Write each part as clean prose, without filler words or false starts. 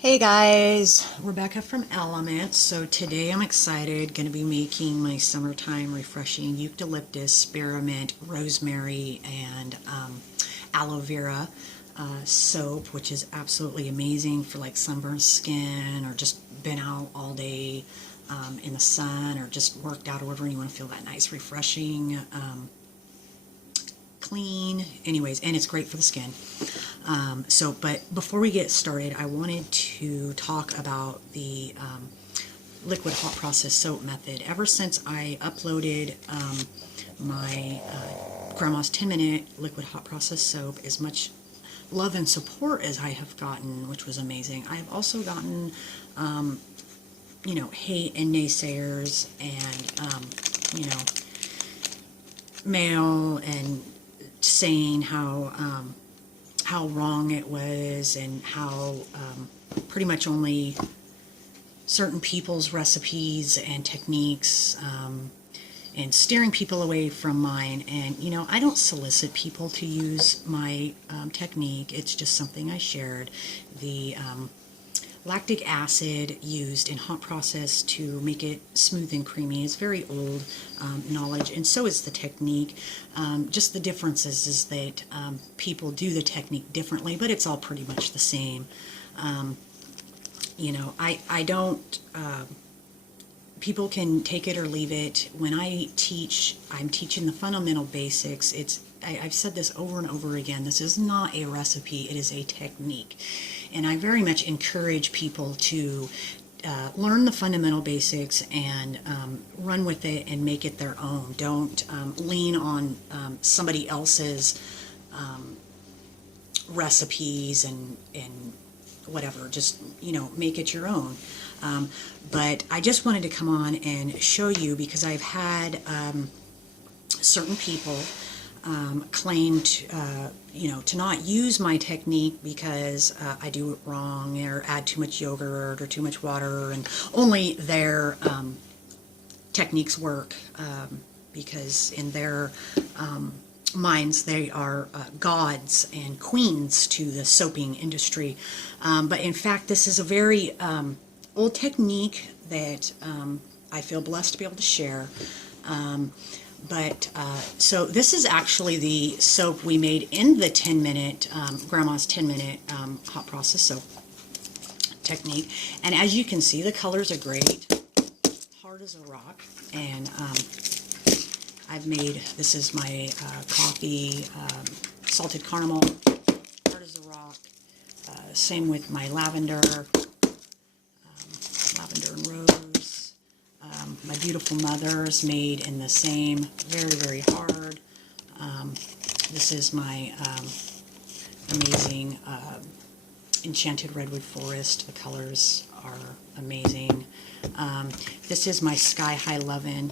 Hey guys, Rebecca from Element. So today I'm excited, going to be making my summertime refreshing eucalyptus, spearmint, rosemary, and aloe vera soap, which is absolutely amazing for like sunburned skin or just been out all day in the sun or just worked out or whatever, and you want to feel that nice refreshing clean, anyways, and it's great for the skin. But before we get started, I wanted to talk about the liquid hot process soap method. Ever since I uploaded my Grandma's 10-minute liquid hot process soap, as much love and support as I have gotten, which was amazing, I've also gotten hate and naysayers and mail and saying how wrong it was and how pretty much only certain people's recipes and techniques and steering people away from mine. And I don't solicit people to use my technique. It's just something I shared. The lactic acid used in hot process to make it smooth and creamy is very old knowledge, and so is the technique. Just the difference is that people do the technique differently, but it's all pretty much the same. I don't, people can take it or leave it. When I teach, I'm teaching the fundamental basics. I've said this over and over again, this is not a recipe, it is a technique. And I very much encourage people to learn the fundamental basics and run with it and make it their own. Don't lean on somebody else's recipes and whatever. Just, make it your own. But I just wanted to come on and show you, because I've had certain people claim to not use my technique because I do it wrong or add too much yogurt or too much water, and only their techniques work because in their minds they are gods and queens to the soaping industry. But in fact, this is a very old technique that I feel blessed to be able to share. So this is actually the soap we made in the 10-minute, Grandma's 10-minute hot process soap technique. And as you can see, the colors are great, hard as a rock. And I've made, this is my coffee, salted caramel, hard as a rock. Same with my lavender, lavender and rose. My beautiful mother is made in the same, very, very hard. This is my amazing enchanted redwood forest. The colors are amazing. This is my sky high lovin',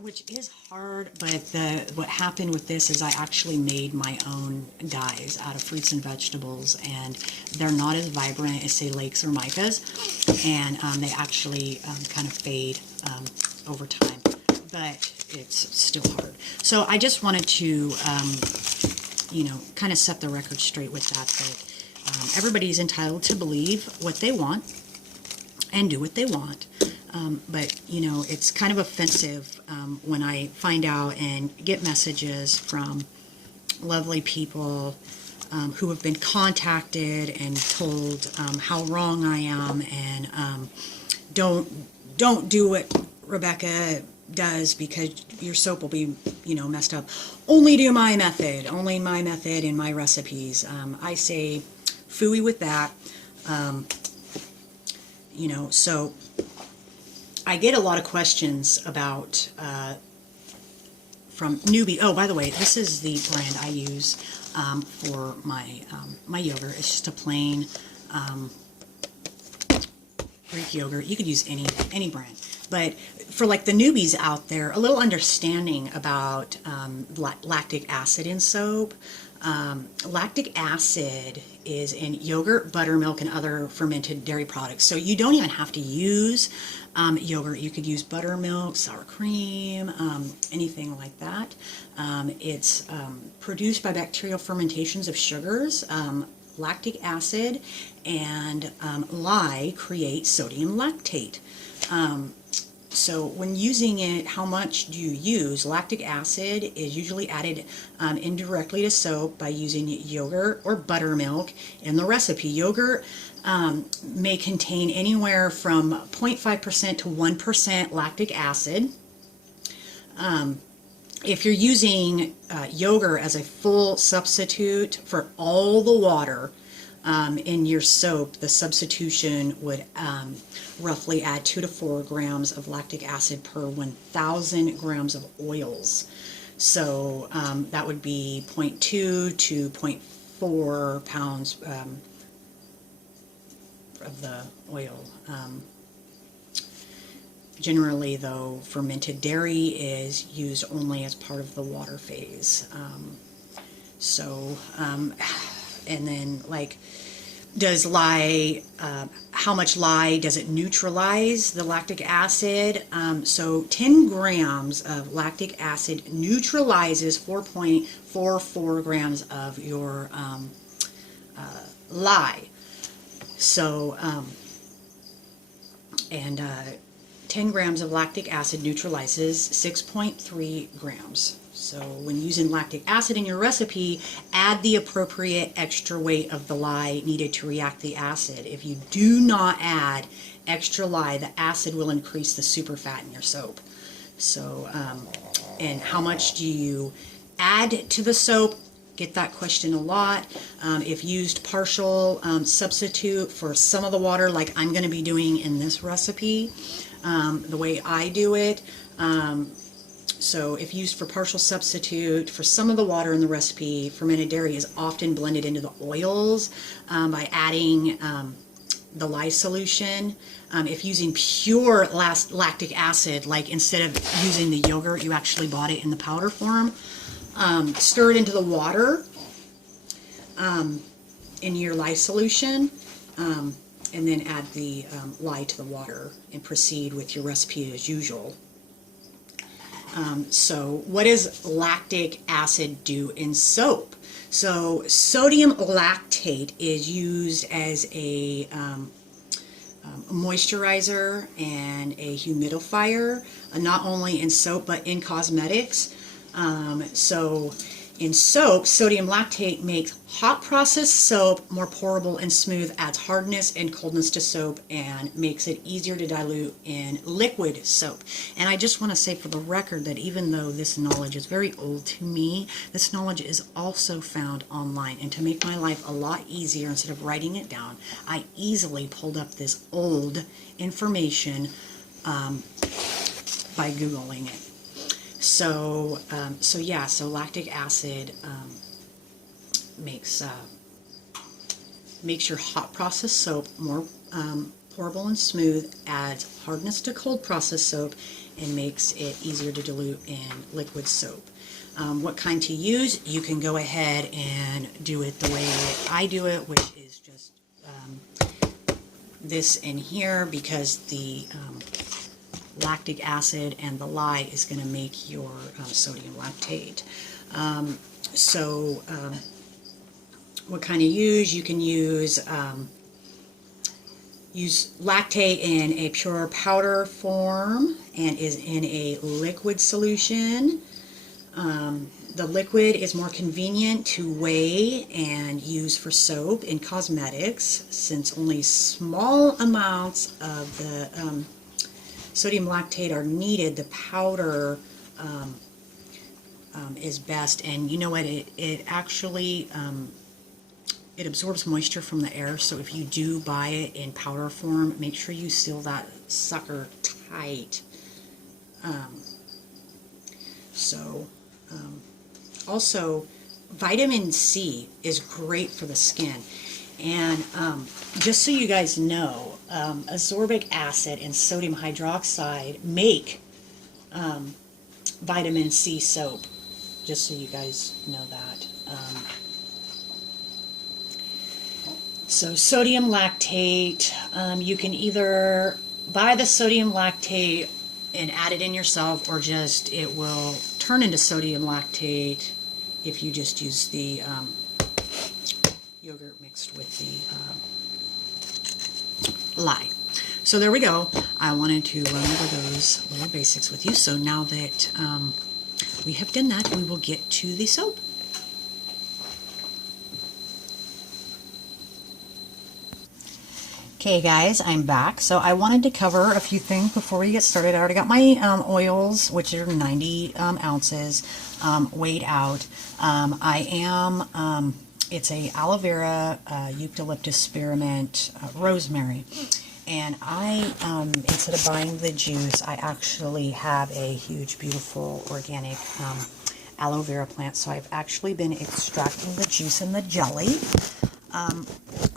which is hard, but what happened with this is I actually made my own dyes out of fruits and vegetables, and they're not as vibrant as, say, lakes or micas, and they actually kind of fade over time, but it's still hard. So I just wanted to, kind of set the record straight with that everybody's entitled to believe what they want and do what they want. But it's kind of offensive when I find out and get messages from lovely people who have been contacted and told how wrong I am, and don't do what Rebeccah does because your soap will be messed up. Only do my method, only my method and my recipes. I say phooey with that. So I get a lot of questions about from newbie. Oh, by the way, this is the brand I use for my my yogurt. It's just a plain Greek yogurt. You could use any brand, but for like the newbies out there, a little understanding about lactic acid in soap. Lactic acid is in yogurt, buttermilk, and other fermented dairy products. So you don't even have to use yogurt. You could use buttermilk, sour cream, anything like that. It's produced by bacterial fermentations of sugars. lactic acid and lye create sodium lactate. So when using it, how much do you use? Lactic acid is usually added indirectly to soap by using yogurt or buttermilk in the recipe. Yogurt may contain anywhere from 0.5% to 1% lactic acid. If you're using yogurt as a full substitute for all the water in your soap, the substitution would roughly add 2 to 4 grams of lactic acid per 1,000 grams of oils. So that would be 0.2 to 0.4 pounds of the oil. Generally, though, fermented dairy is used only as part of the water phase. And then, like, does lye, how much lye does it neutralize the lactic acid? So 10 grams of lactic acid neutralizes 4.44 grams of your lye. So, 10 grams of lactic acid neutralizes 6.3 grams. So when using lactic acid in your recipe, add the appropriate extra weight of the lye needed to react the acid. If you do not add extra lye, the acid will increase the superfat in your soap. So, and how much do you add to the soap? Get that question a lot. If used partial substitute for some of the water, like I'm going to be doing in this recipe, the way I do it. So if used for partial substitute for some of the water in the recipe, fermented dairy is often blended into the oils by adding the lye solution. If using pure lactic acid, like instead of using the yogurt, you actually bought it in the powder form, stir it into the water in your lye solution, and then add the lye to the water and proceed with your recipe as usual. So what does lactic acid do in soap? So sodium lactate is used as a moisturizer and a humidifier, not only in soap but in cosmetics. So in soap, sodium lactate makes hot processed soap more pourable and smooth, adds hardness and coldness to soap, and makes it easier to dilute in liquid soap. And I just want to say for the record that even though this knowledge is very old to me, this knowledge is also found online. And to make my life a lot easier, instead of writing it down, I easily pulled up this old information by Googling it. So, so lactic acid makes your hot processed soap more pourable and smooth, adds hardness to cold processed soap, and makes it easier to dilute in liquid soap. What kind to use? You can go ahead and do it the way I do it, which is just this in here, because the lactic acid and the lye is going to make your sodium lactate. What kind to use? You can use lactate in a pure powder form and is in a liquid solution. The liquid is more convenient to weigh and use for soap and cosmetics, since only small amounts of the sodium lactate are needed. The powder is best, and you know what, it actually it absorbs moisture from the air, so if you do buy it in powder form, make sure you seal that sucker tight. Also, vitamin C is great for the skin, and just so you guys know, ascorbic acid and sodium hydroxide make vitamin C soap, just so you guys know that. So sodium lactate, you can either buy the sodium lactate and add it in yourself, or just it will turn into sodium lactate if you just use the yogurt mixed with the lye. So there we go. I wanted to run over those little basics with you. So now that we have done that, we will get to the soap. Okay guys, I'm back. So I wanted to cover a few things before we get started. I already got my oils, which are 90 ounces, weighed out. It's a aloe vera, eucalyptus, spearmint, rosemary. And I, instead of buying the juice, I actually have a huge, beautiful, organic aloe vera plant. So I've actually been extracting the juice and the jelly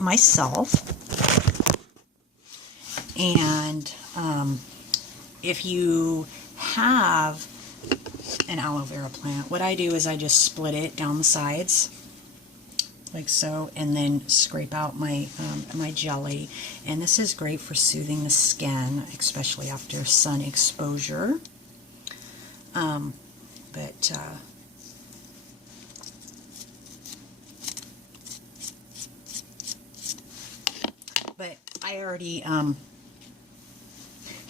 myself. And if you have an aloe vera plant, what I do is I just split it down the sides, like so, and then scrape out my my jelly. And this is great for soothing the skin, especially after sun exposure. But I already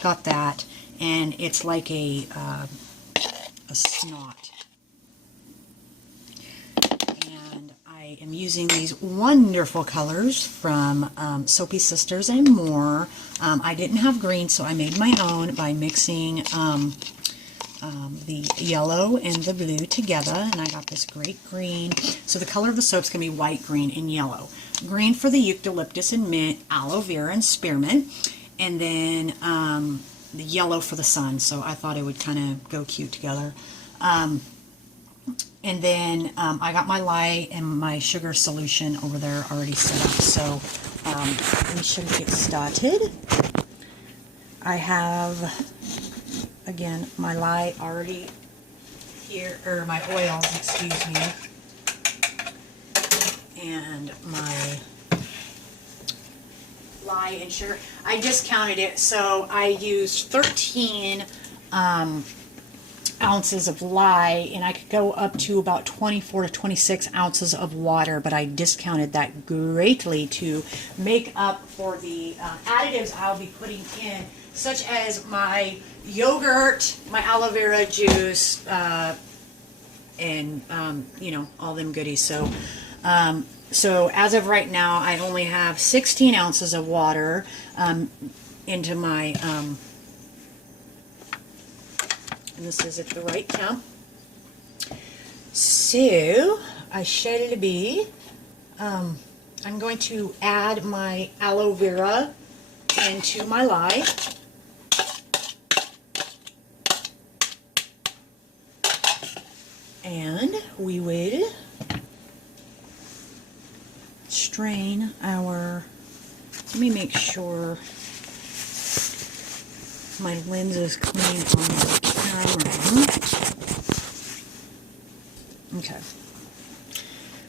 got that, and it's like a snot. And I am using these wonderful colors from Soapy Sisters and More. I didn't have green, so I made my own by mixing the yellow and the blue together, and I got this great green. So the color of the soap's going to be white, green, and yellow. Green for the eucalyptus and mint, aloe vera and spearmint, and then the yellow for the sun. So I thought it would kind of go cute together. And then I got my lye and my sugar solution over there already set up. So we should get started. I have, again, my lye already here, or my oils, excuse me, and my lye and sugar. I discounted it, so I used 13 ounces of lye, and I could go up to about 24 to 26 ounces of water, but I discounted that greatly to make up for the additives I'll be putting in, such as my yogurt, my aloe vera juice, and you know, all them goodies. So so as of right now, I only have 16 ounces of water into my and this is at the right temp. So I shall be I'm going to add my aloe vera into my lye. And we will strain our, let me make sure my lens is clean on the camera. Okay.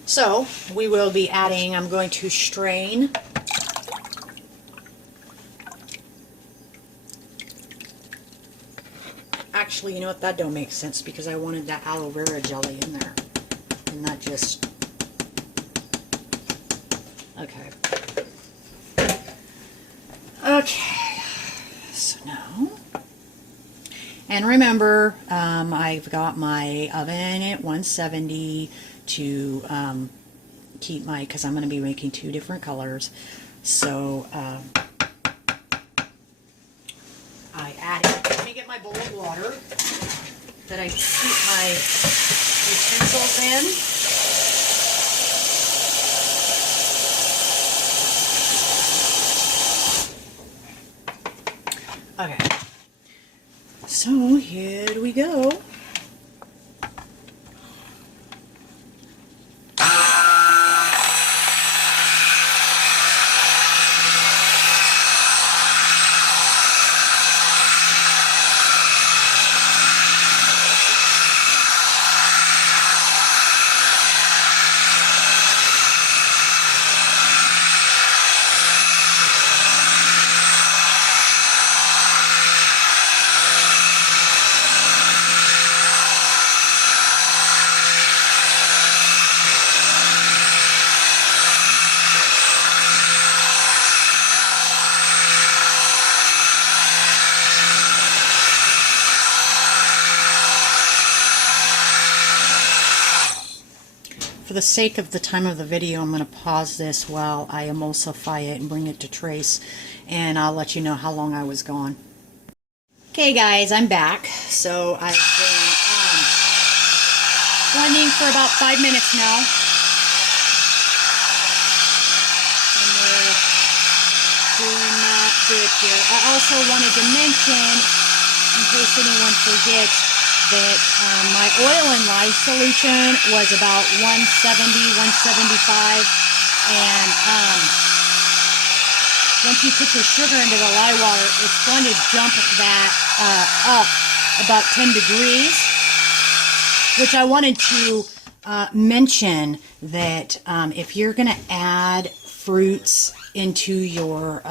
So we will be adding, I'm going to strain actually, you know what, that don't make sense because I wanted that aloe vera jelly in there and not just, okay. Okay, so now, and remember, I've got my oven at 170 to keep my, because I'm going to be making 2 different colors, so I added, let me get my bowl of water that I keep my utensils in. Okay, so here we go. the sake of the time of the video, I'm going to pause this while I emulsify it and bring it to trace, and I'll let you know how long I was gone. Okay guys, I'm back. So I've been blending for about 5 minutes now. And we're doing not good here. I also wanted to mention, in case anyone forgets, that my oil and lye solution was about 170, 175, and once you put your sugar into the lye water, it's going to jump that up about 10 degrees, which I wanted to mention that if you're going to add fruits into your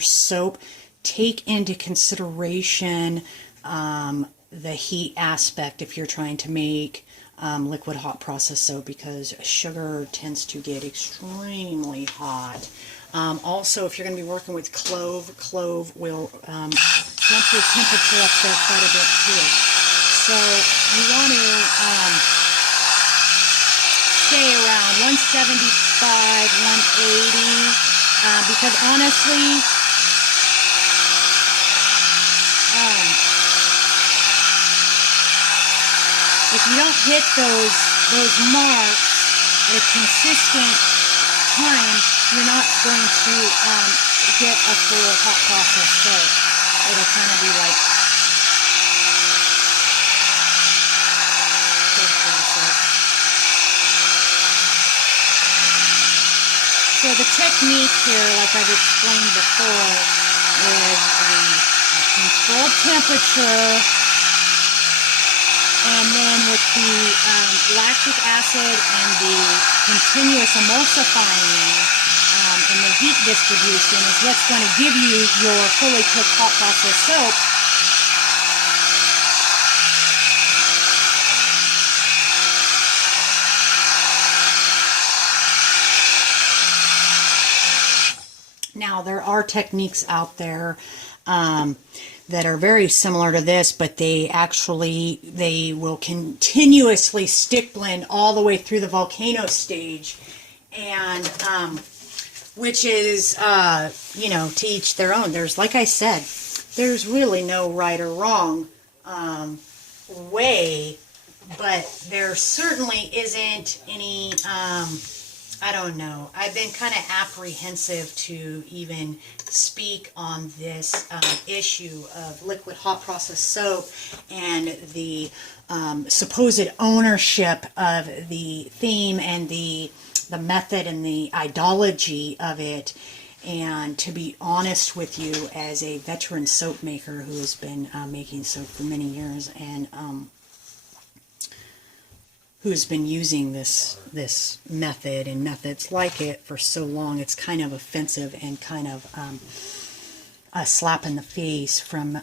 soap, take into consideration the heat aspect if you're trying to make liquid hot process soap, because sugar tends to get extremely hot. Also, if you're going to be working with clove will jump your temperature up there quite a bit too. So you want to stay around 175, 180, because honestly, if you don't hit those marks at a consistent time, you're not going to get a full hot process soap. It'll kind of be like this process. So the technique here, like I've explained before, is the controlled temperature. And then with the lactic acid and the continuous emulsifying and the heat distribution is what's going to give you your fully cooked hot process soap. Now, there are techniques out there that are very similar to this, but they will continuously stick blend all the way through the volcano stage, and which is you know, to each their own. There's, like I said, there's really no right or wrong way, but there certainly isn't any I don't know. I've been kind of apprehensive to even speak on this issue of liquid hot process soap and the supposed ownership of the theme and the method and the ideology of it. And to be honest with you, as a veteran soap maker who has been making soap for many years and who's been using this method and methods like it for so long, it's kind of offensive and kind of a slap in the face from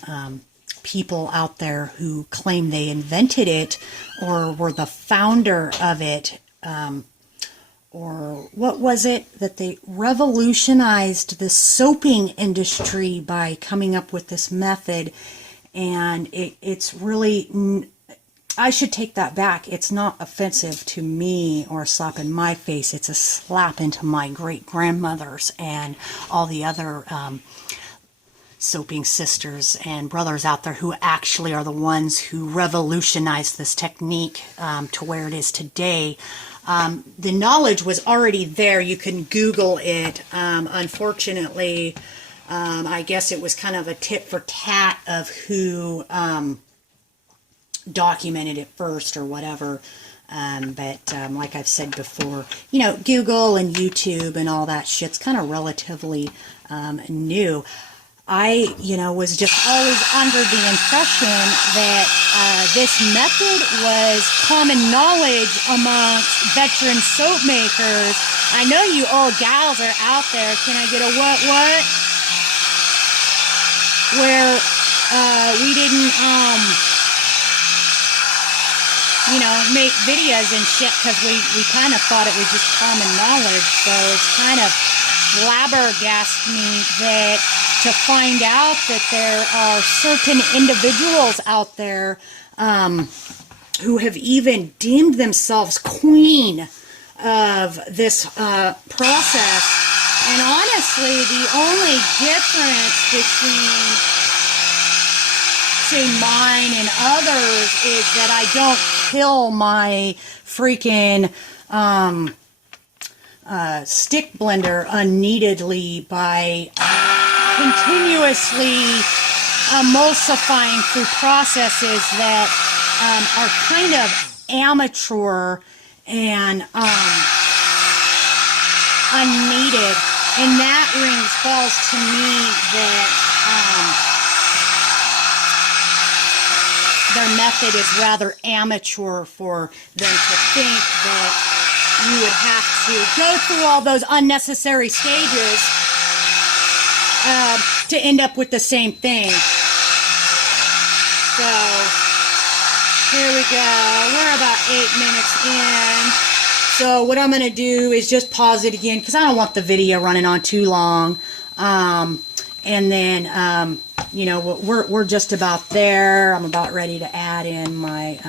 people out there who claim they invented it or were the founder of it, or what was it, that they revolutionized the soaping industry by coming up with this method. And it's really, I should take that back. It's not offensive to me or a slap in my face. It's a slap into my great-grandmothers and all the other soaping sisters and brothers out there who actually are the ones who revolutionized this technique to where it is today. The knowledge was already there. You can Google it. Unfortunately, I guess it was kind of a tit for tat of who documented it first or whatever, but like I've said before, you know, Google and YouTube and all that shit's kind of relatively new. I, you know, was just always under the impression that this method was common knowledge amongst veteran soap makers. I know you old gals are out there. Can I get a what? Where we didn't you know, make videos and shit because we kind of thought it was just common knowledge. So it's kind of flabbergasted me that to find out that there are certain individuals out there who have even deemed themselves queen of this process. And honestly, the only difference between, say, mine and others is that I don't kill my freaking stick blender unneededly by continuously emulsifying through processes that are kind of amateur and unneeded. And that rings bells to me that their method is rather amateur for them to think that you would have to go through all those unnecessary stages to end up with the same thing. So here we go. We're about 8 minutes in. So what I'm going to do is just pause it again because I don't want the video running on too long. And then, you know, we're just about there. I'm about ready to add in my,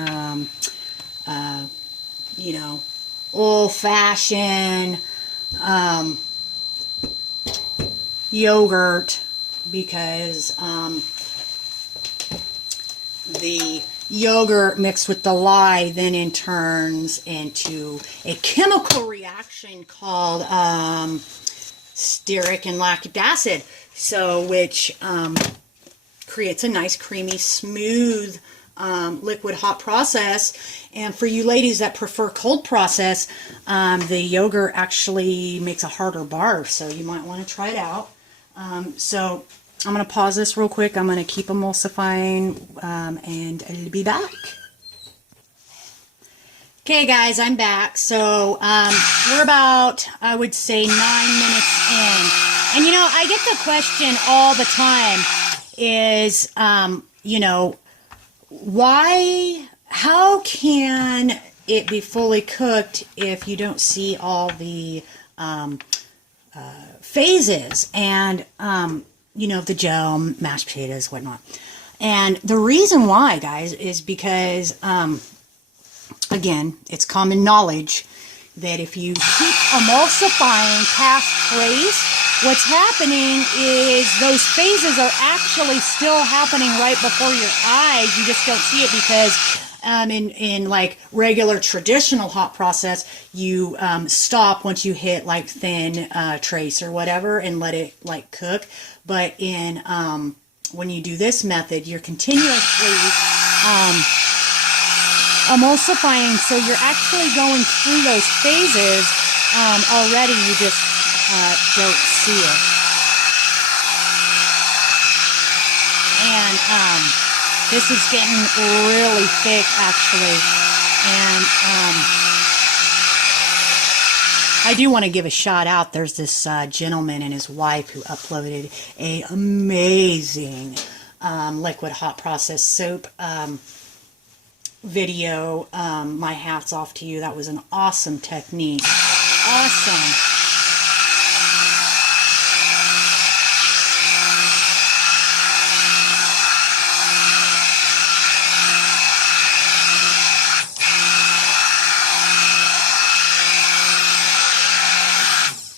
you know, old-fashioned yogurt, because the yogurt mixed with the lye then in turns into a chemical reaction called stearic and lactic acid, so which creates a nice creamy smooth liquid hot process. And for you ladies that prefer cold process, the yogurt actually makes a harder barf, so you might want to try it out. So I'm going to pause this real quick. I'm going to keep emulsifying and I'll be back. Okay guys, I'm back. So we're about, I would say, 9 minutes in. And you know, I get the question all the time is, you know, how can it be fully cooked if you don't see all the phases and, you know, the gel, mashed potatoes, whatnot. And the reason why, guys, is because, again, it's common knowledge that if you keep emulsifying past trace, what's happening is those phases are actually still happening right before your eyes. You just don't see it because in like regular traditional hot process, you stop once you hit like thin trace or whatever and let it like cook. But in when you do this method, you're continuously emulsifying, so you're actually going through those phases already. You just don't see it. And this is getting really thick, actually. And I do want to give a shout out. There's this gentleman and his wife who uploaded a amazing liquid hot process soap video. My hat's off to you. That was an awesome technique. Awesome.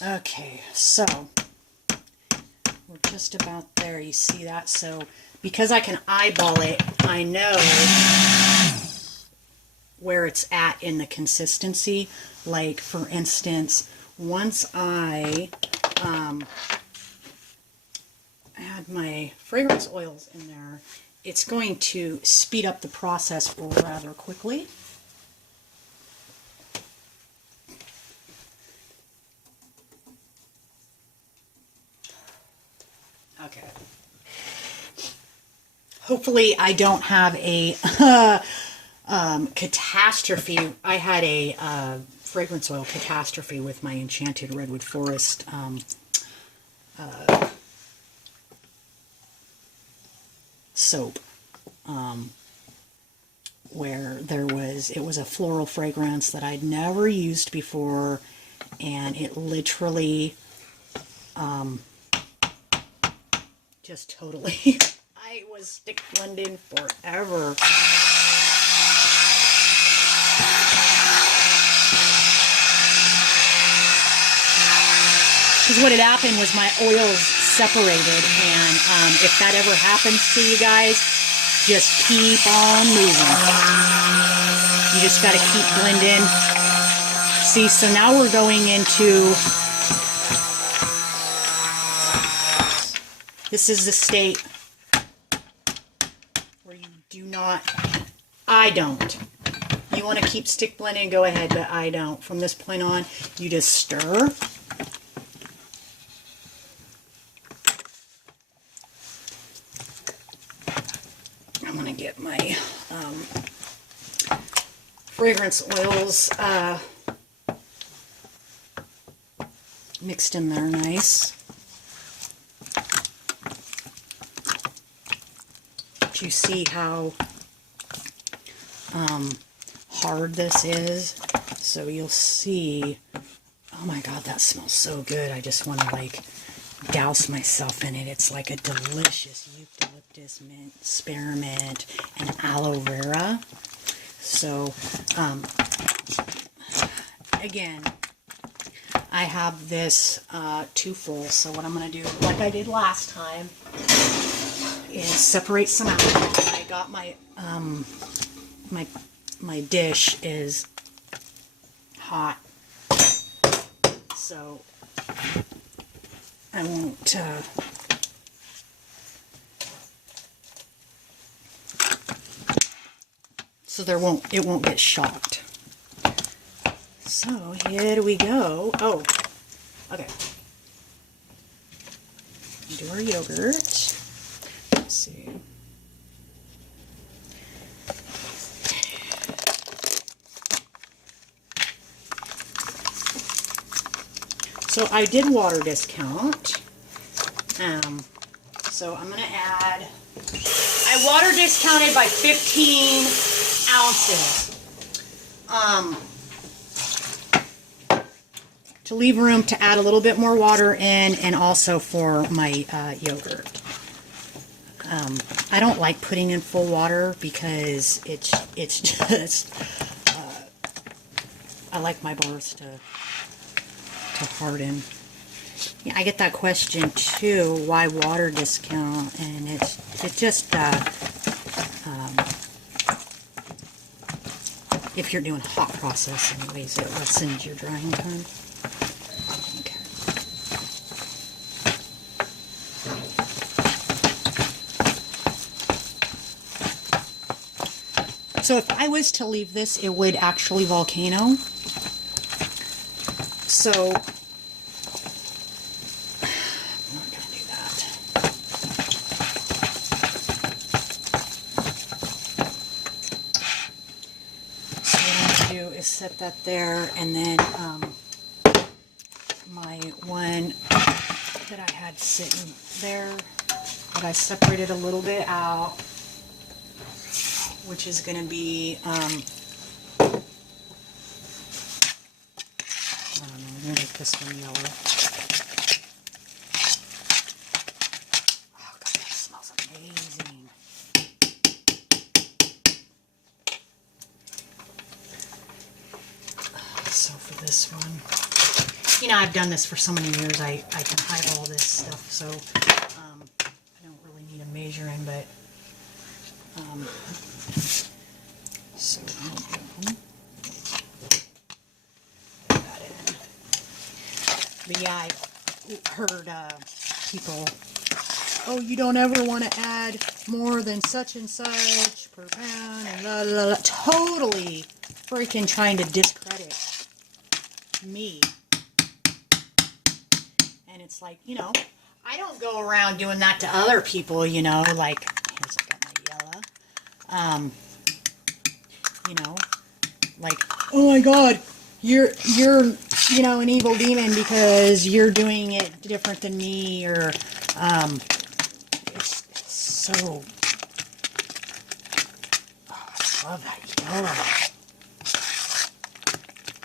Okay, so we're just about there. You see that? So because I can eyeball it, I know where it's at in the consistency. Like, for instance, once I add my fragrance oils in there, it's going to speed up the process rather quickly. Okay. Hopefully I don't have a catastrophe. I had a fragrance oil catastrophe with my Enchanted Redwood Forest soap, where it was a floral fragrance that I'd never used before, and it literally just totally, I was stick blending forever. Because what had happened was my oils separated, and if that ever happens to you guys, just keep on moving. You just got to keep blending. See, so now we're going into, this is the state where you do not, I don't. You want to keep stick blending, go ahead, but I don't. From this point on, you just stir. I'm going to get my fragrance oils mixed in there nice. Do you see how hard this is? So you'll see, oh my god, that smells so good. I just want to like douse myself in it. It's like a delicious eucalyptus, mint, spearmint, and aloe vera. So again, I have this too full, so what I'm going to do, like I did last time, is separate some out. I got my my dish is hot, so I won't so it won't get shocked. So here we go. Oh, okay. Do our yogurt. Let's see. So I did water discount. So I'm going to add, I water discounted by 15 ounces. To leave room to add a little bit more water in, and also for my yogurt. I don't like putting in full water because it's just I like my bars to harden. Yeah, I get that question too, why water discount, and it just if you're doing hot process anyways, it lessens your drying time. Okay. So if I was to leave this, it would actually volcano. So I'm not going to do that. So what I'm going to do is set that there, and then my one that I had sitting there that I separated a little bit out, which is going to be I'm going to make this one yellow. Oh god, that smells amazing. So for this one, you know, I've done this for so many years, I can hide all this stuff, so I don't really need a measuring, but so I'll go. That in. But yeah, I heard people, oh, you don't ever want to add more than such and such per pound, and la la la. Totally freaking trying to discredit me. And it's like, you know, I don't go around doing that to other people, you know, like, here's I got my yellow. You know, like, oh my god, you're you know, an evil demon because you're doing it different than me, or it's so, oh, I love that yellow.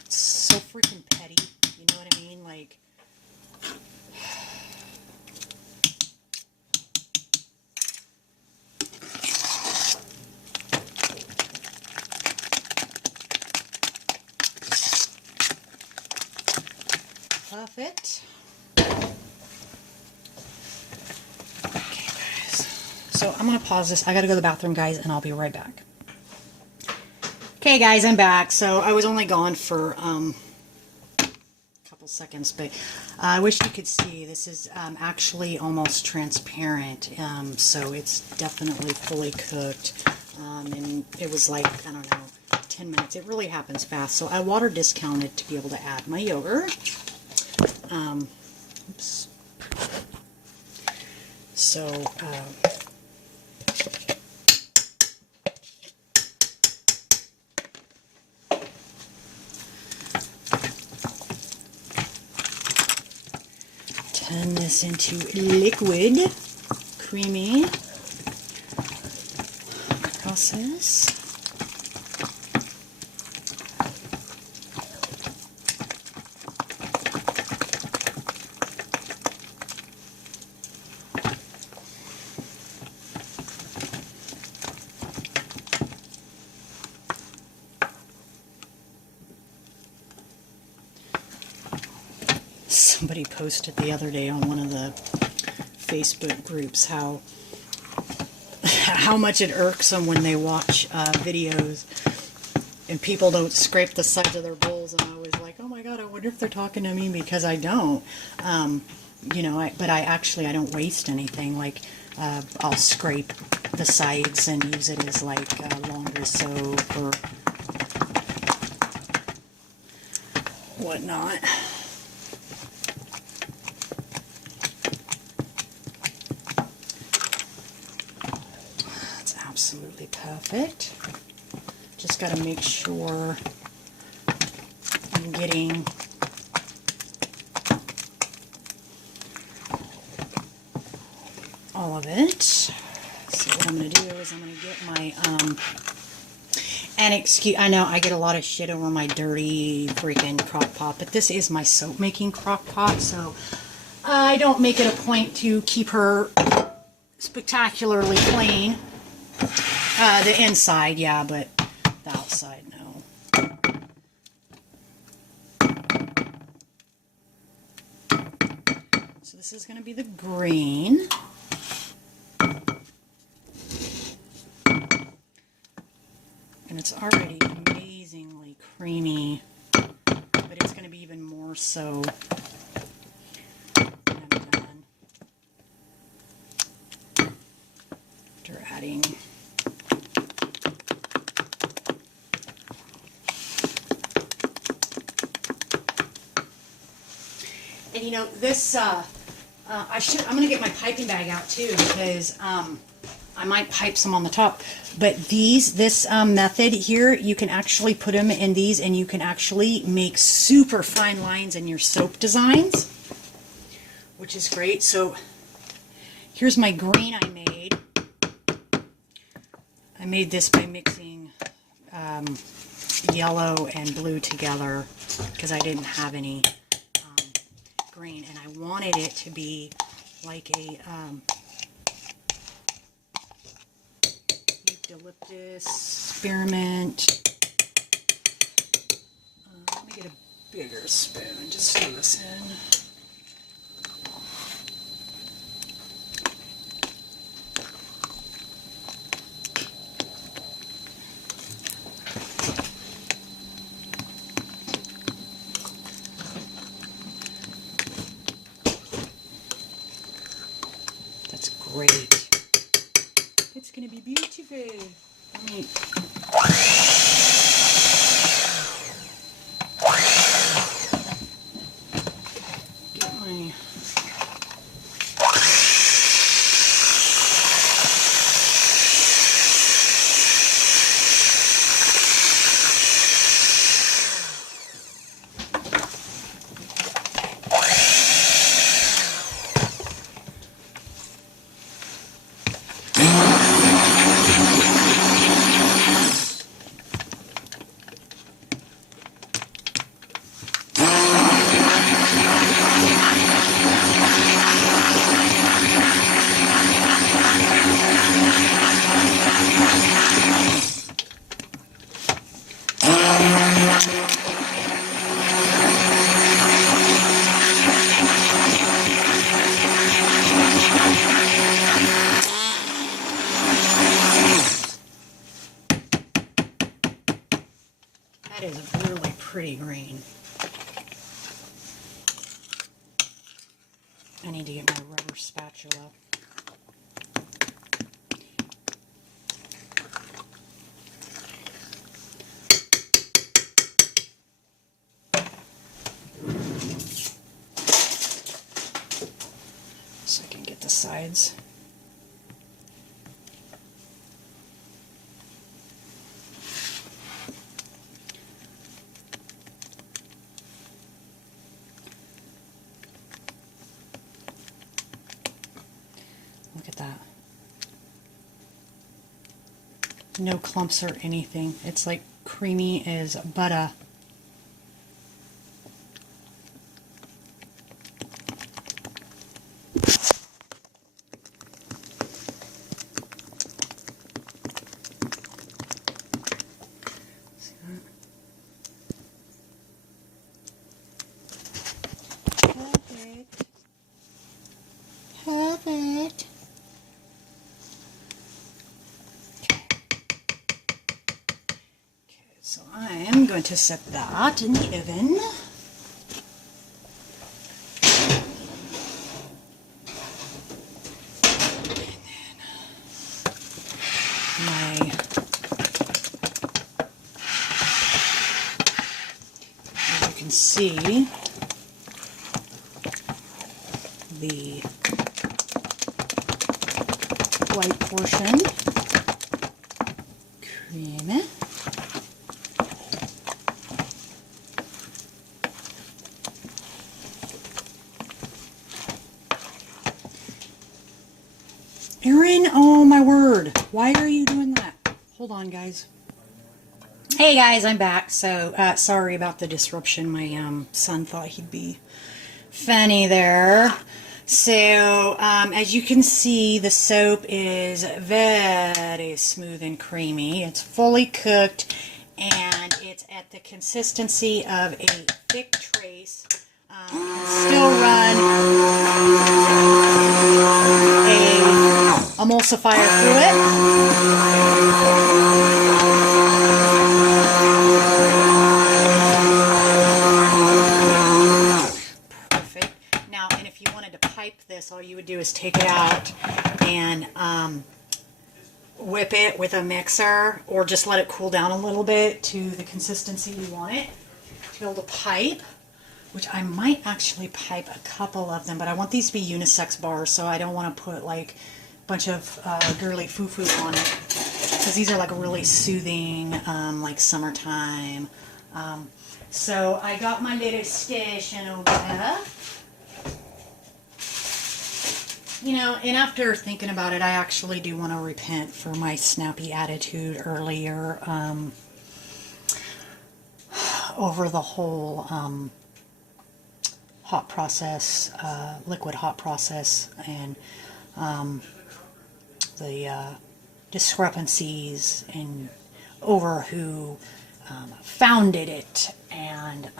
It's so freaking petty, you know what I mean? Like, perfect. Okay, guys. So I'm going to pause this. I got to go to the bathroom, guys, and I'll be right back. Okay, guys, I'm back. So I was only gone for a couple seconds, but I wish you could see. This is actually almost transparent, so it's definitely fully cooked. And it was like, I don't know, 10 minutes. It really happens fast. So I water discounted to be able to add my yogurt. Oops. So, turn this into liquid, creamy process. Somebody posted the other day on one of the Facebook groups how much it irks them when they watch videos and people don't scrape the sides of their bowls, and I was like, oh my god, I wonder if they're talking to me, because I don't. You know, but I don't waste anything. Like I'll scrape the sides and use it as like laundry soap or whatnot. Absolutely perfect. Just got to make sure I'm getting all of it. So what I'm going to do is I'm going to get my and excuse, I know I get a lot of shit over my dirty freaking crock pot, but this is my soap making crock pot, so I don't make it a point to keep her spectacularly clean. The inside, yeah, but the outside, no. So this is going to be the green. And it's already amazingly creamy, but it's going to be even more so when I'm done. After adding and you know, this, I'm going to get my piping bag out too, because I might pipe some on the top. But this method here, you can actually put them in these and you can actually make super fine lines in your soap designs, which is great. So here's my green I made. I made this by mixing yellow and blue together because I didn't have any green, and I wanted it to be like a eucalyptus, spearmint. Let me get a bigger spoon and just stir this in. Great. It's going to be beautiful. Let me... get my... I need to get my rubber spatula. So I can get the sides. Look at that. No clumps or anything. It's like creamy as butter. See that? Perfect. Perfect. So I am going to set that in the oven. And then as you can see, the white portion creamy. Erin, oh my word. Why are you doing that? Hold on, guys. Hey guys, I'm back. So, sorry about the disruption. My son thought he'd be funny there. So, as you can see, the soap is very smooth and creamy. It's fully cooked, and it's at the consistency of a thick trace. Still run a emulsifier through it. Perfect. Now, and if you wanted to pipe this, all you would do is take it out and whip it with a mixer, or just let it cool down a little bit to the consistency you want it to be able to pipe. Which I might actually pipe a couple of them, but I want these to be unisex bars, so I don't want to put like a bunch of girly foo-foo on it, because these are like really soothing, like summertime. So I got my little station over there. You know, and after thinking about it, I actually do want to repent for my snappy attitude earlier over the whole hot process, liquid hot process, and the discrepancies and over who founded it. And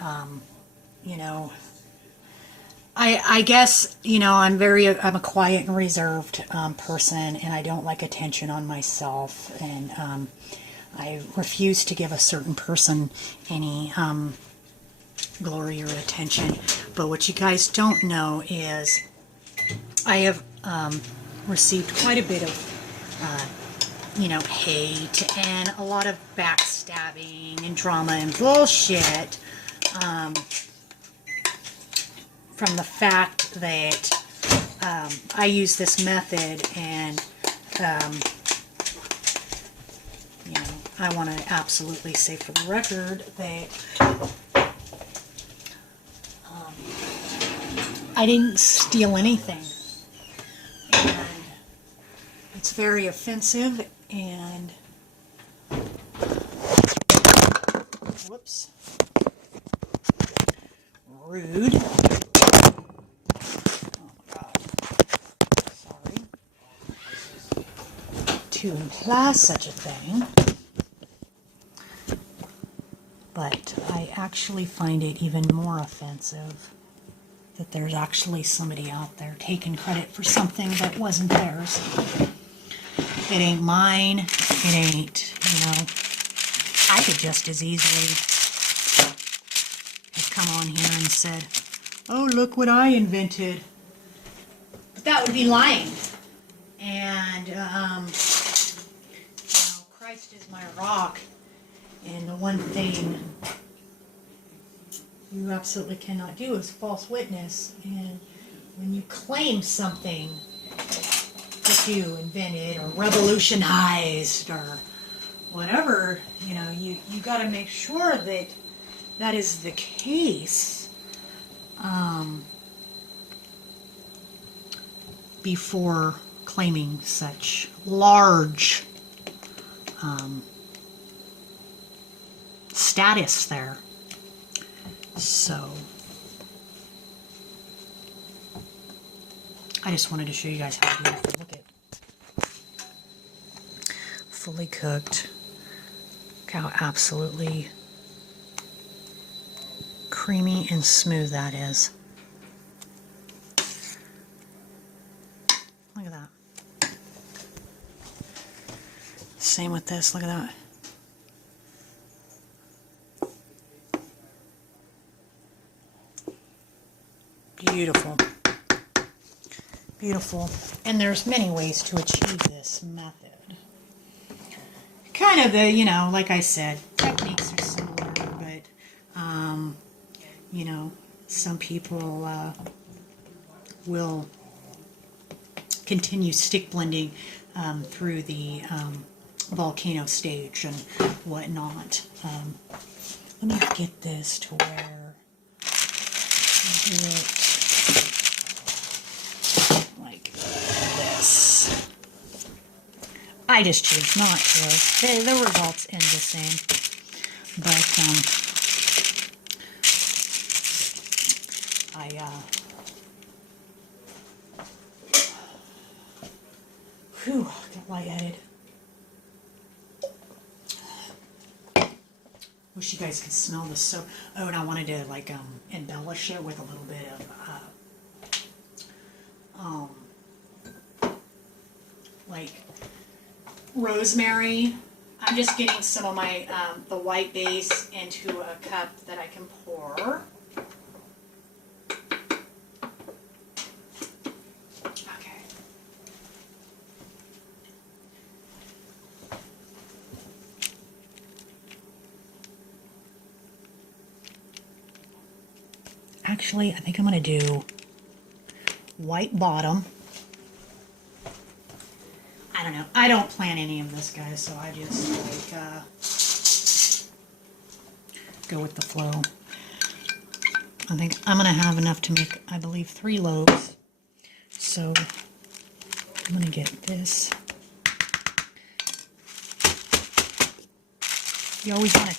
you know, I guess, you know, I'm a quiet and reserved person, and I don't like attention on myself, and I refuse to give a certain person any glory or attention. But what you guys don't know is I have received quite a bit of you know, hate and a lot of backstabbing and drama and bullshit from the fact that I use this method, and you know, I want to absolutely say for the record that I didn't steal anything, and it's very offensive and whoops, rude. Oh my God, sorry to imply such a thing, but I actually find it even more offensive that there's actually somebody out there taking credit for something that wasn't theirs. It ain't mine. It ain't, you know, I could just as easily have come on here and said, oh, look what I invented. that would be lying. And, Christ is my rock. And the one thing you absolutely cannot do is false witness. And when you claim something that you invented or revolutionized or whatever, you got to make sure that that is the case before claiming such large status there. So I just wanted to show you guys how beautiful. Look at fully cooked. Look how absolutely creamy and smooth that is. Look at that. Same with this. Look at that. Beautiful. Beautiful. And there's many ways to achieve this method. Kind of the, like I said, techniques are similar, but, some people will continue stick blending through the volcano stage and whatnot. Let me get this to where I do it like this. I just choose not to. The results end the same. But get lightheaded. Wish you guys could smell the soap. Oh, and I wanted to embellish it with a little bit of rosemary. I'm just getting some of my the white base into a cup that I can pour. Okay. Actually, I think I'm going to do white bottom. I don't know. I don't plan any of this, guys, so I just go with the flow. I think I'm going to have enough to make, I believe, 3 loaves. So I'm going to get this. You always want to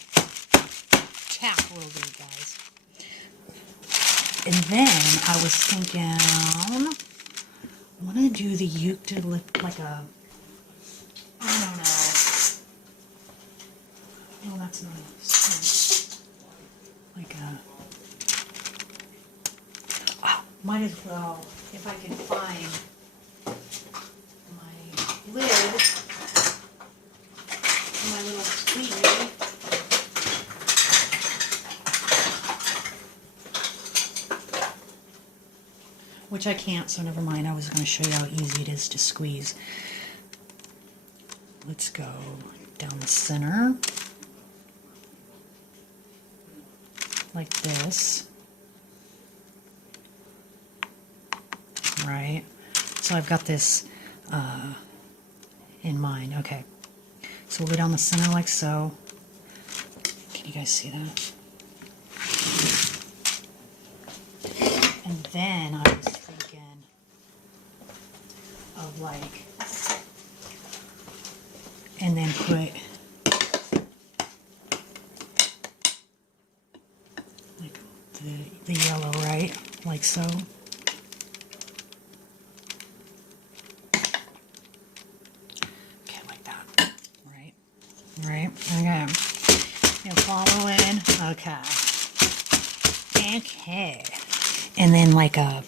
tap a little bit, guys. And then I was thinking, I want to do the eucalyptus, like a, I don't know. No, that's not enough. Like a, oh, might as well, if I can find my lid, my little squeegee. Which I can't, so never mind. I was going to show you how easy it is to squeeze. Let's go down the center. Like this. Right? So I've got this in mind. Okay. So we'll go down the center like so. Can you guys see that? And then I was thinking of and then put the yellow, right? Like so. Okay, like that. Right? Right? Okay. And follow in. Okay. Okay. And then like a,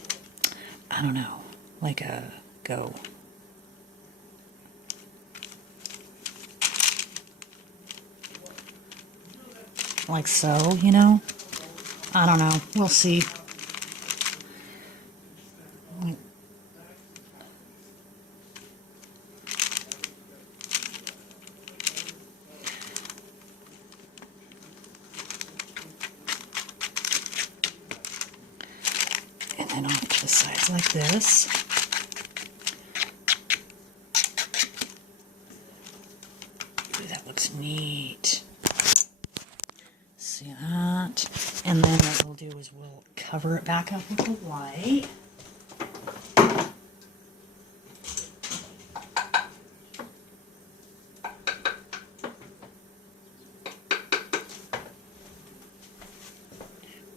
I don't know, like a go. Like so, I don't know. We'll see. And then off to the sides like this. Ooh, that looks neat. See that? And then what we'll do is we'll cover it back up with the white.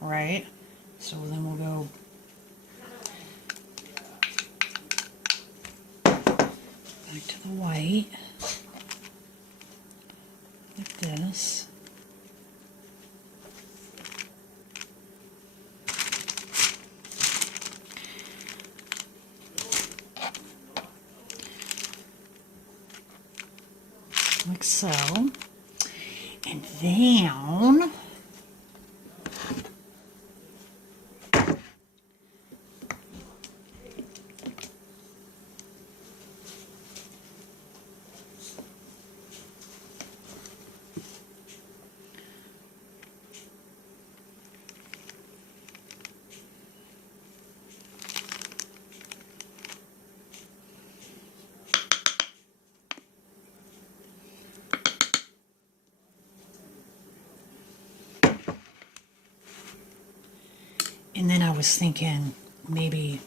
Right? So then we'll go back to the white, like this. Like so. And then I was thinking maybe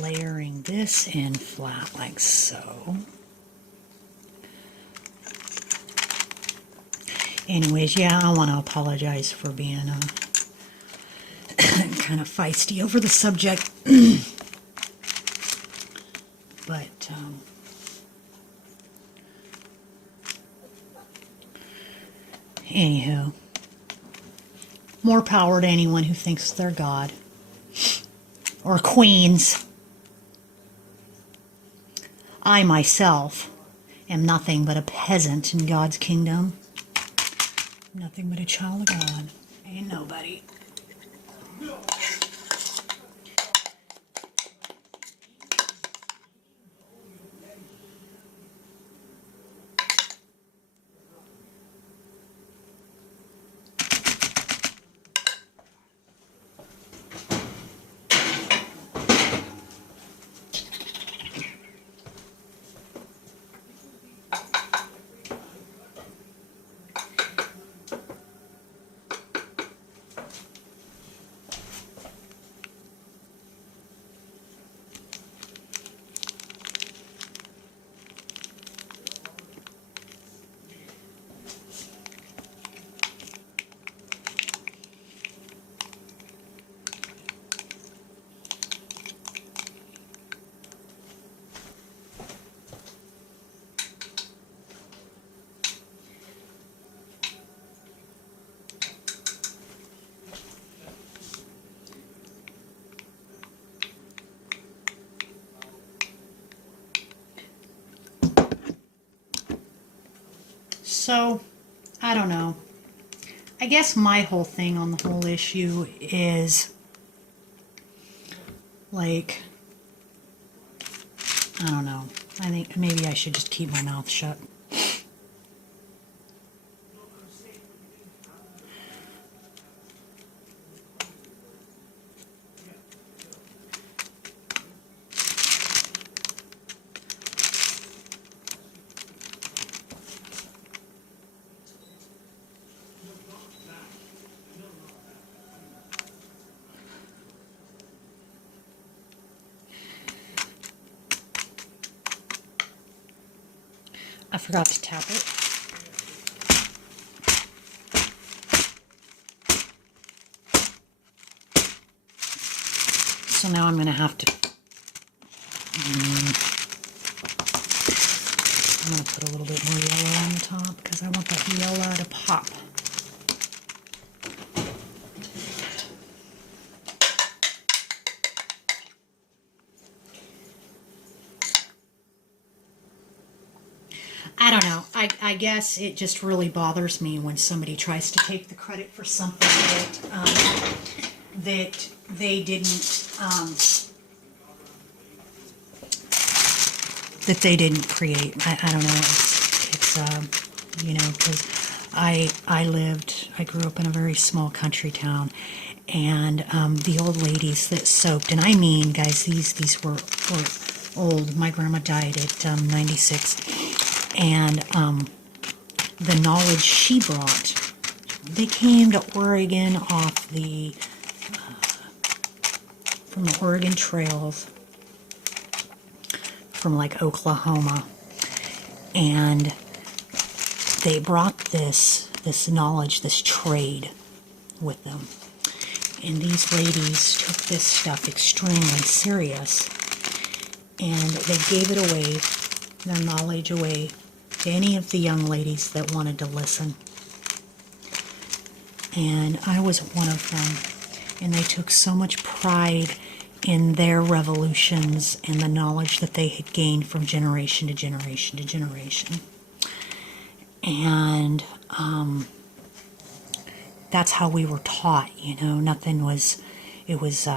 layering this in flat like so. Anyways, yeah, I want to apologize for being kind of feisty over the subject. But anywho, more power to anyone who thinks they're God or queens. I myself am nothing but a peasant in God's kingdom. Nothing but a child of God. Ain't nobody. So, I don't know. I guess my whole thing on the whole issue is, like, I don't know. I think maybe I should just keep my mouth shut. I forgot to tap it. So now I'm going to have to, I'm going to put a little bit more yellow on the top because I want that yellow to pop. I don't know. I guess it just really bothers me when somebody tries to take the credit for something that they didn't create. I don't know. It's you know, because I grew up in a very small country town, and the old ladies that soaped, and I mean, guys, these were old. My grandma died at 96, and the knowledge she brought, they came to Oregon off the from the Oregon trails, from like Oklahoma, and they brought this knowledge, this trade with them. And these ladies took this stuff extremely serious, and they gave it away, their knowledge away, to any of the young ladies that wanted to listen. And I was one of them, and they took so much pride in their revolutions and the knowledge that they had gained from generation to generation to generation. And that's how we were taught, you know. Nothing was, it was,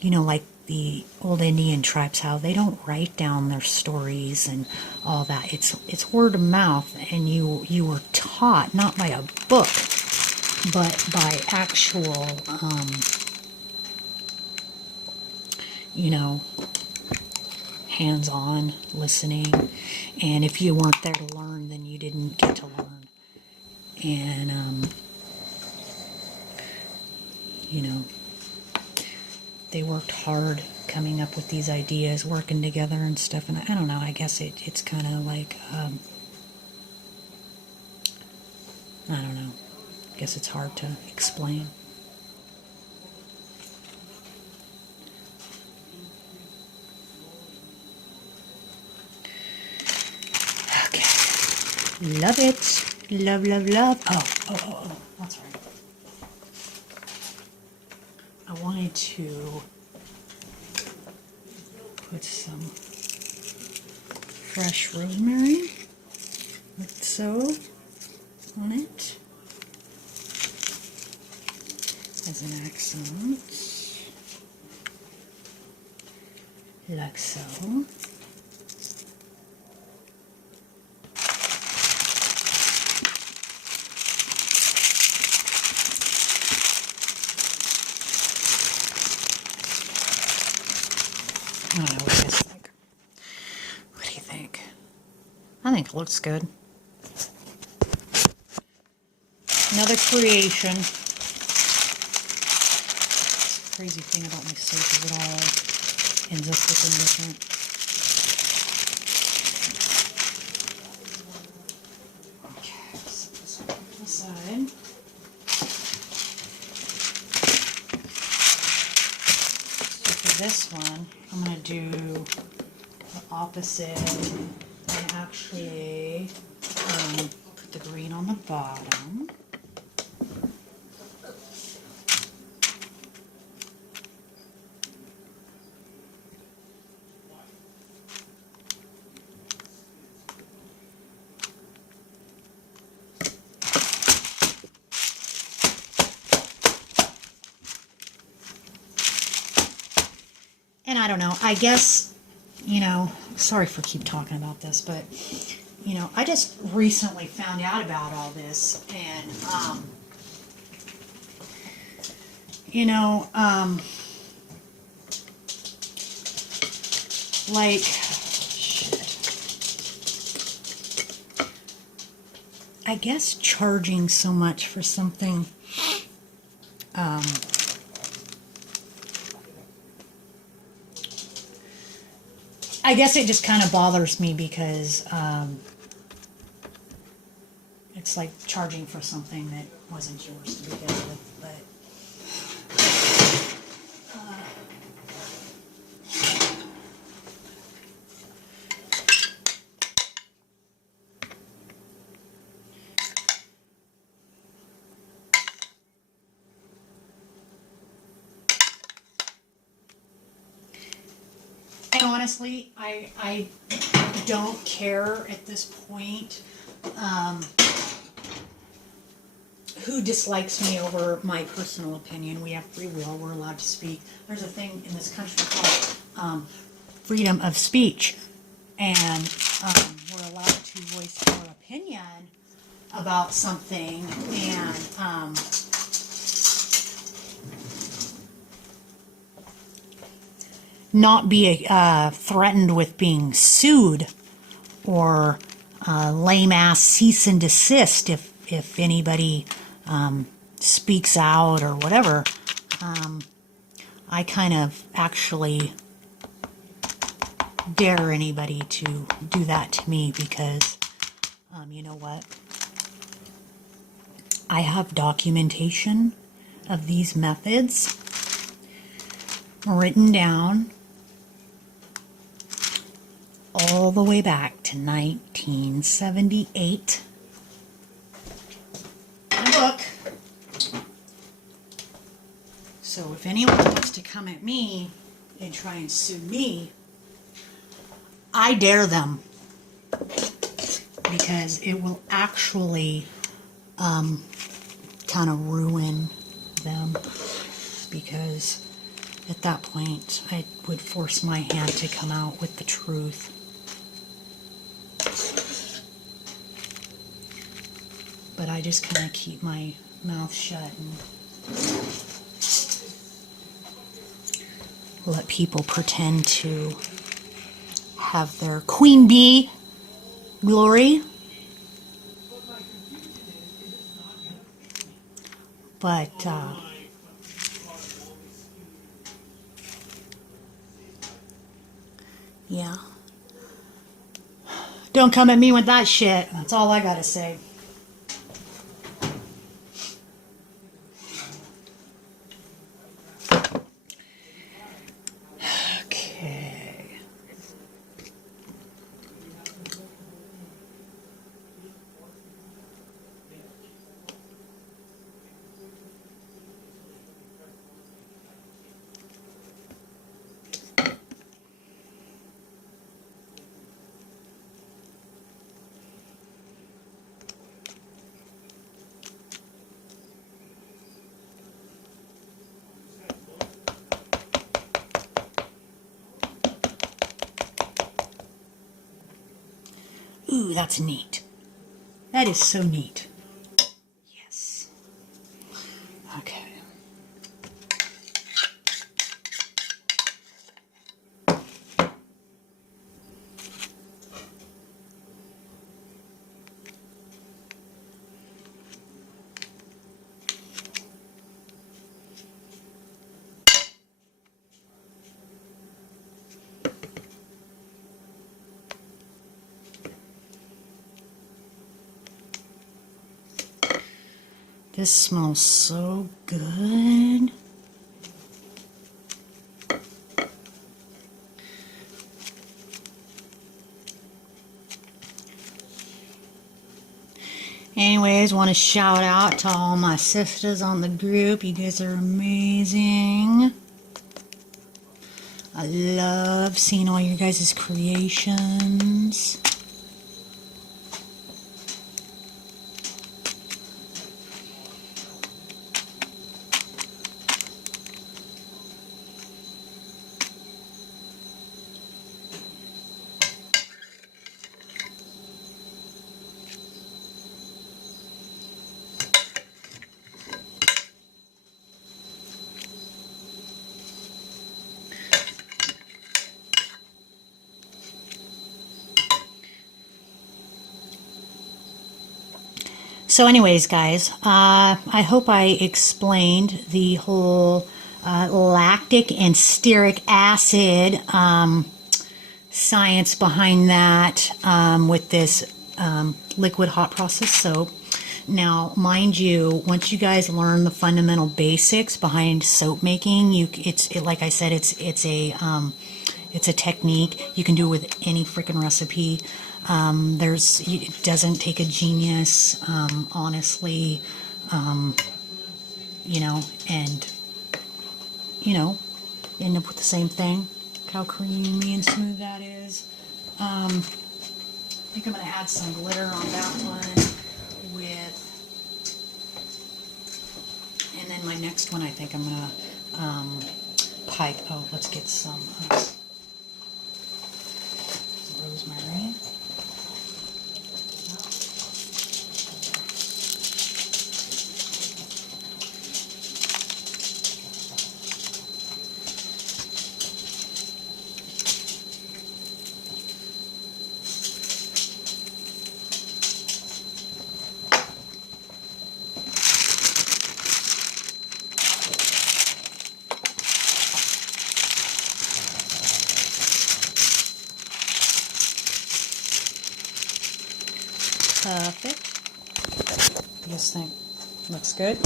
you know, like the old Indian tribes, how they don't write down their stories and all that. It's word of mouth, and you were taught not by a book, but by actual, you know, hands-on listening. And if you weren't there to learn, then you didn't get to learn. And you know, they worked hard coming up with these ideas, working together and stuff. And I don't know, I guess it's kind of like, I don't know, I guess it's hard to explain. Okay, love it, love, love, love. Oh, that's right. I wanted to put some fresh rosemary with soap on it as an accent, like so. I don't know what you guys think. What do you think? I think it looks good. Another creation. The crazy thing about my soap is it all ends up looking different. Okay, set this one to the side. So for this one, I'm going to do the opposite and actually put the green on the bottom. And I don't know, I guess, you know, sorry for keep talking about this, but, you know, I just recently found out about all this, and, you know, like, shit. I guess charging so much for something, I guess it just kind of bothers me because it's like charging for something that wasn't yours to begin with. But and honestly, I don't care at this point who dislikes me over my personal opinion. We have free will. We're allowed to speak. There's a thing in this country called freedom of speech, and we're allowed to voice our opinion about something. And not be threatened with being sued or lame-ass cease and desist if anybody speaks out or whatever. I kind of actually dare anybody to do that to me because, you know what? I have documentation of these methods written down all the way back to 1978. A book. So if anyone wants to come at me and try and sue me, I dare them, because it will actually kind of ruin them, because at that point I would force my hand to come out with the truth. But I just kind of keep my mouth shut and let people pretend to have their queen bee glory. But yeah, don't come at me with that shit. That's all I gotta say. Okay. Ooh, that's neat. That is so neat. Yes. Okay. This smells so good. Anyways, want to shout out to all my sisters on the group. You guys are amazing. I love seeing all your guys' creations. So anyways, guys, I hope I explained the whole lactic and stearic acid science behind that with this liquid hot process soap. Now, mind you, once you guys learn the fundamental basics behind soap making, like I said, it's a technique. You can do it with any freaking recipe. It doesn't take a genius, honestly, you know, and, you know, end up with the same thing. Look how creamy and smooth that is. I think I'm going to add some glitter on that one and then my next one I think I'm going to pipe. Oh, let's get some rosemary. Perfect. You guys think looks good?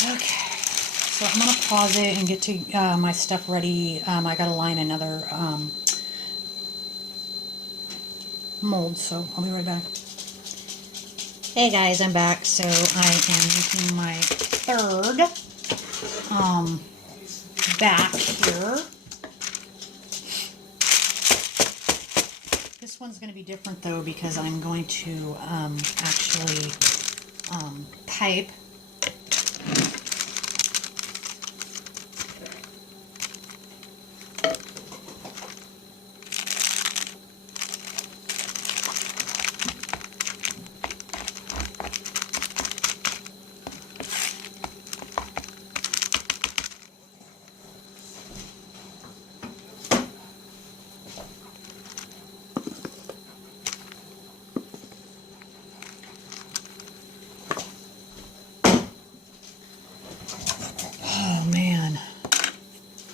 Okay, so I'm going to pause it and get to my stuff ready. I got to line another mold, so I'll be right back. Hey guys, I'm back. So I am making my third back here. This one's going to be different though because I'm going to actually pipe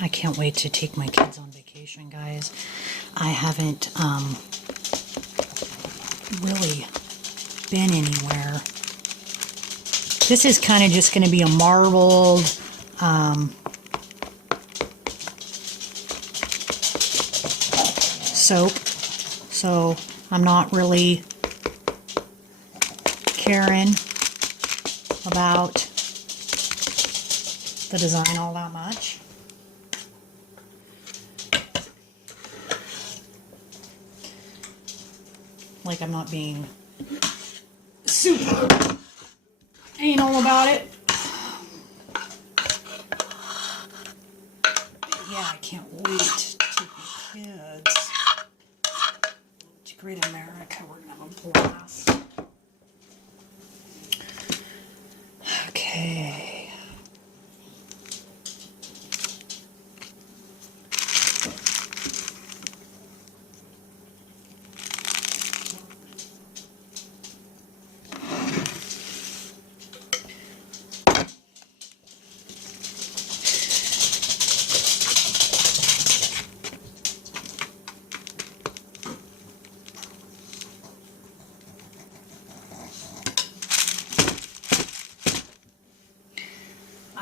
I can't wait to take my kids on vacation, guys. I haven't really been anywhere. This is kind of just going to be a marbled soap, so I'm not really caring about the design all that much. Like, I'm not being super anal about it. But yeah, I can't wait to take my kids to Great America. We're going to have a blast. Okay.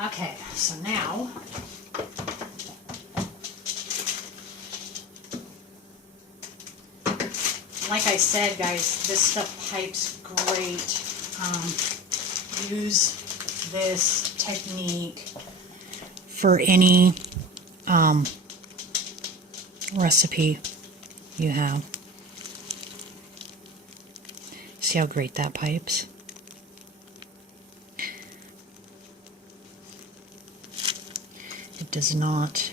Okay, so now like I said, guys, this stuff pipes great. Use this technique for any recipe you have. See how great that pipes? It does not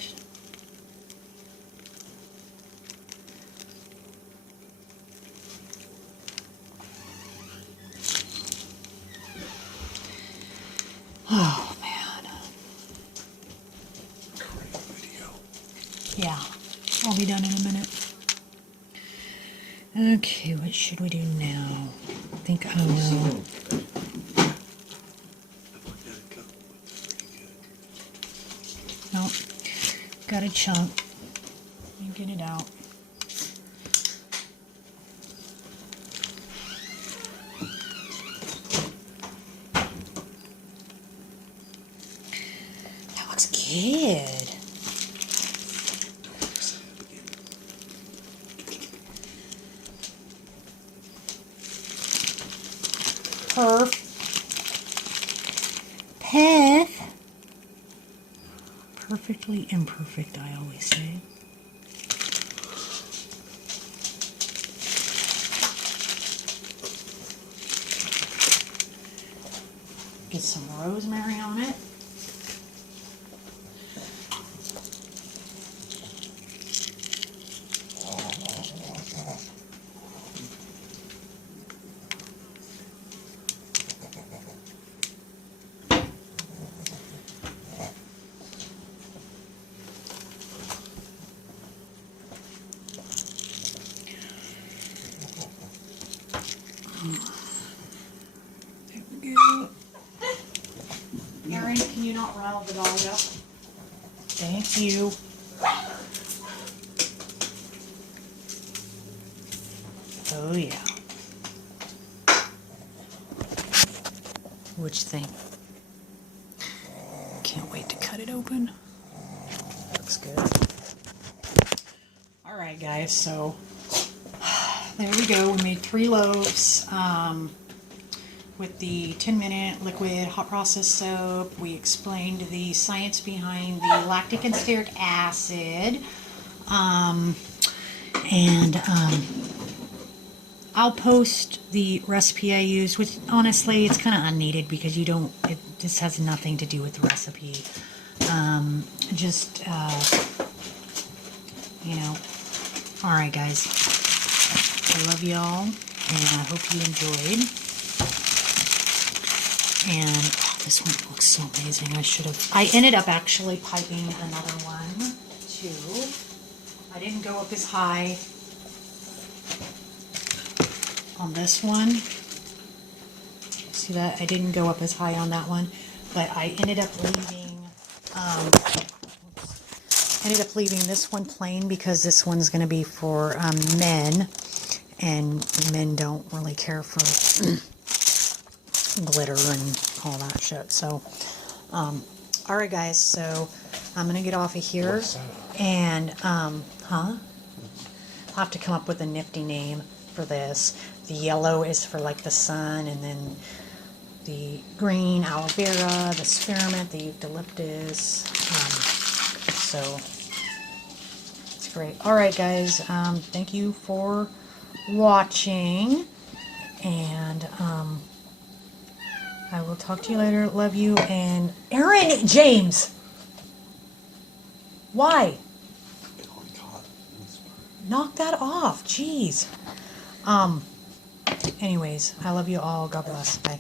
oh man. Yeah, I'll be done in a minute. Okay, what should we do now? I think I will. Nope, got a chunk. Let me get it out. That looks good. Perfectly imperfect, I always say. Get some rosemary on it. There we go. Erin, can you not rattle the dog up? Thank you. Oh yeah. Which thing? Can't wait to cut it open. Looks good. Alright guys, so there we go. We made 3 loaves with the 10-minute liquid hot process soap. We explained the science behind the lactic and stearic acid. I'll post the recipe I used, which honestly it's kind of unneeded because this has nothing to do with the recipe. You know. Alright guys, I love y'all and I hope you enjoyed. And this one looks so amazing. I ended up actually piping another one too. I didn't go up as high on this one. See that? I didn't go up as high on that one, but I ended up leaving this one plain because this one's going to be for men, and men don't really care for glitter and all that shit. So, alright guys, so I'm going to get off of here, and, I'll have to come up with a nifty name for this. The yellow is for like the sun, and then the green, aloe vera, the spearmint, the eucalyptus. So it's great. Alright guys, thank you for watching, and I will talk to you later. Love you. And Aaron James, why? Knock that off. Jeez. Anyways, I love you all. God bless. Bye.